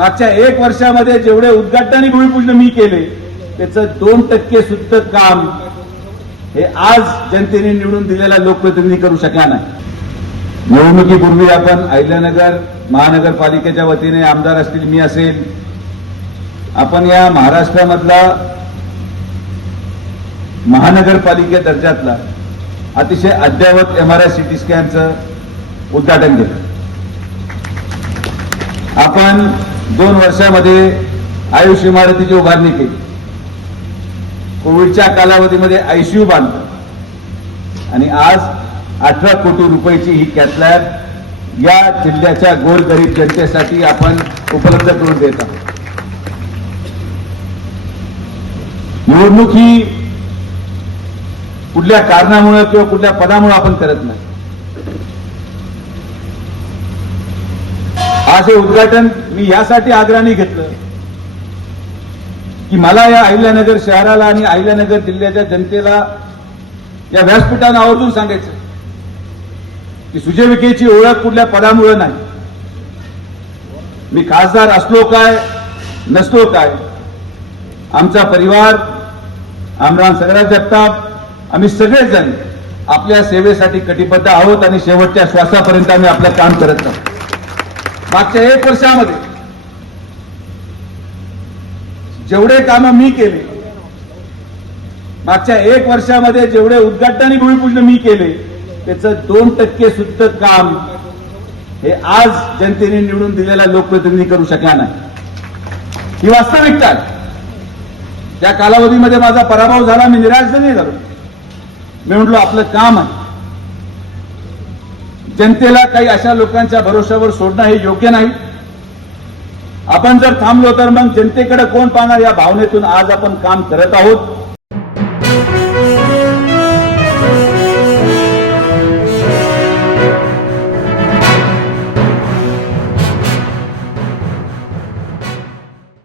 मागच्या एक वर्षामध्ये जेवढे उद्घाटन भूमिपूजन मी केले त्याचं दोन टक्के सुद्धा काम हे आज जनतेने निवडून दिलेला लोकप्रतिनिधी करू शकला नाही निवडणुकीपूर्वी आपण अहिल्यानगर महानगरपालिकेच्या वतीने आमदार असतील मी असेल आपण या महाराष्ट्रामधला महानगरपालिके दर्जातला अतिशय अद्यावत एमआरआय सीटी स्कॅनचं उद्घाटन केलं आपण दोन वर्षामध्ये आयुष इमारतीची उभारणी केली कोविडच्या कालावधीमध्ये आयसीयू बांध आणि आज अठरा कोटी रुपयाची ही कॅथलॅब या जिल्ह्याच्या गोरगरीब जनतेसाठी आपण उपलब्ध करून देत आहोत निवडणूक ही कुठल्या कारणामुळे किंवा कुठल्या पदामुळे आपण करत नाही आज हे उद्घाटन मी यासाठी आग्रहाने घेतलं की मला या अहिल्यानगर शहराला आणि अहिल्यानगर जिल्ह्याच्या जनतेला या व्यासपीठानं आवर्जून सांगायचं की सुजय ओळख कुठल्या पदामुळे नाही मी खासदार असलो काय नसलो काय आमचा परिवार आमराम सगळा जगताप आम्ही सगळेजण आपल्या सेवेसाठी कटिबद्ध आहोत आणि शेवटच्या श्वासापर्यंत आम्ही आपलं काम करत आहोत मागच्या एक वर्षामध्ये जेवढे काम मी केले मागच्या एक वर्षामध्ये जेवढे उद्घाटन भूमिपूजन मी केले त्याचं दोन टक्के सुद्धा काम हे आज जनतेने निवडून दिलेला लोकप्रतिनिधी करू शकला नाही ही वास्तविकता त्या कालावधीमध्ये माझा पराभव झाला मी निराश नाही झालो मी म्हटलो आपलं काम आहे जनतेला काही अशा लोकांच्या भरोश्यावर सोडणं हे योग्य नाही आपण जर थांबलो तर मग जनतेकडे कोण पाहणार या भावनेतून आज आपण काम करत आहोत